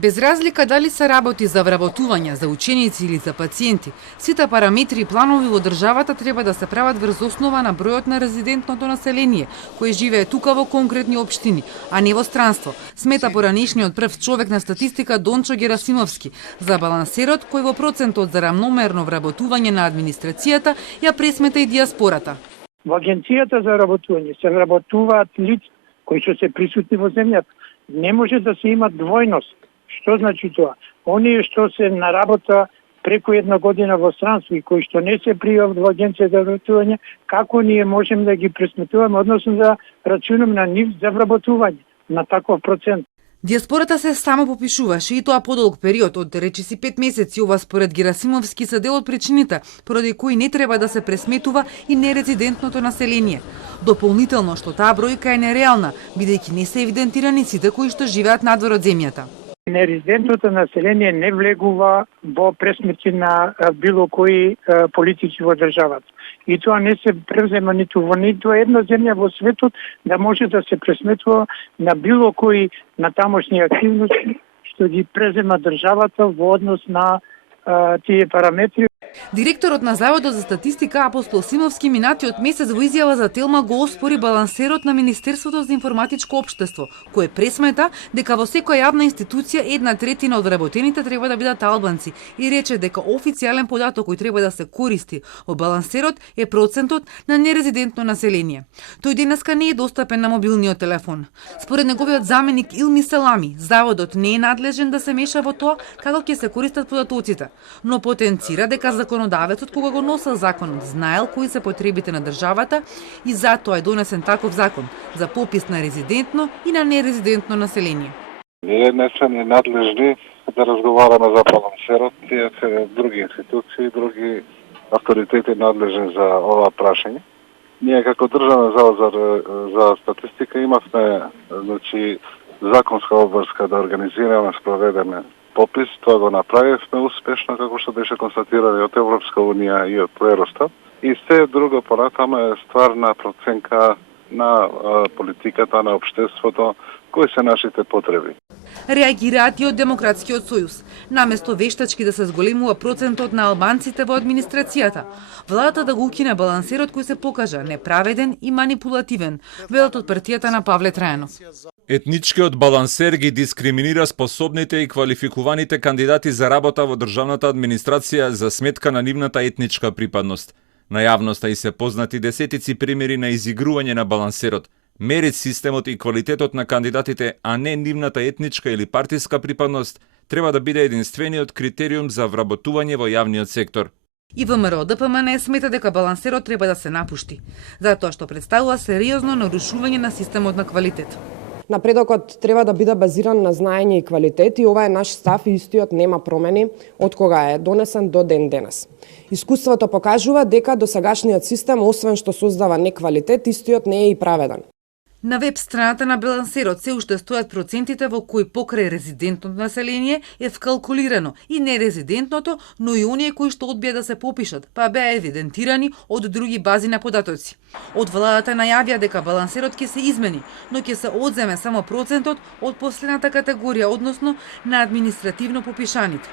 Без разлика дали се работи за вработување, за ученици или за пациенти, сите параметри и планови во државата треба да се прават врз основа на бројот на резидентното население, кој живее тука во конкретни општини, а не во странство, смета поранешниот прв човек на статистика Дончо Герасимовски, за балансерот кој во процентот за рамномерно вработување на администрацијата ја пресмета и диаспората. Во Агенцијата за работување се вработуваат лица кои што се присутни во земјата. Не може да се има двојност. Што значи тоа? Оние што се на работа преку една година во странство и кои што не се пријават во Агенција за вработување, како ние можеме да ги пресметуваме, односно да рачунаме на нив за вработување на таков процент? Диаспората се само попишуваше и тоа подолг период од речиси 5 месеци. Ова според Герасимовски се дел од причините поради кои не треба да се пресметува и нерезидентното население. Дополнително што таа бројка е нереална, бидејќи не се евидентирани сите кои што живеат надвор од земјата. Нерезидентното население не влегува во пресмети на било кои политици во државата. И тоа не се превзема ниту една земја во светот да може да се пресметува на било кои на тамошни активности што ги презема државата во однос на тие параметри. Директорот на Заводот за статистика Апостол Симовски минатиот месец во изјава за Телма го оспори балансерот на Министерството за информатичко општество, кој пресмета дека во секоја јавна институција 1/3 од вработените треба да бидат албанци и рече дека официјален податок кој треба да се користи во балансерот е процентот на нерезидентно население. Тој денеска не е достапен на мобилниот телефон. Според неговиот заменик Илми Селами, Заводот не е надлежен да се меша во тоа како ќе се користат податоците, но потенцира дека законодавецот кога го носел законот знаел кои се потребите на државата и затоа е донесен таков закон за попис на резидентно и на нерезидентно население. Ние не сме надлежни да разговараме за балансерот, тие се други институции, други авторитети надлежни за ова прашање. Ние како Државен завод за статистика имавме законска обврска да организираме, спроведеме попис, тоа го направивме успешно, како што беше констатирано од Европска унија и од Евростат. И се друго понатаму е ствар на проценка на политиката на општеството, кои се нашите потреби. Реагираат и од Демократскиот сојуз. Наместо вештачки да се зголемува процентот на албанците во администрацијата, владата да го укине балансерот кој се покажа неправеден и манипулативен, велат од партијата на Павле Трајанов. Етничкиот балансер ги дискриминира способните и квалификуваните кандидати за работа во државната администрација за сметка на нивната етничка припадност. На јавноста и се познати десетици примери на изигрување на балансерот. Мерит системот и квалитетот на кандидатите, а не нивната етничка или партиска припадност, треба да биде единствениот критериум за вработување во јавниот сектор. И ВМРО ДПМН смета дека балансерот треба да се напушти, затоа што представува сериозно нарушување на системот на квалитет. Напредокот треба да биде базиран на знаење и квалитет и ова е наш став и истиот нема промени од кога е донесен до ден денес. Искуството покажува дека досегашниот систем, освен што создава неквалитет, истиот не е и праведен. На веб страната на балансерот се уште стојат процентите во кои покрај резидентното население е вкалкулирано и нерезидентното, но и оние кои што одбија да се попишат, па беа евидентирани од други бази на податоци. Од владата најавија дека балансерот ќе се измени, но ќе се одземе само процентот од последната категорија, односно на административно попишаните.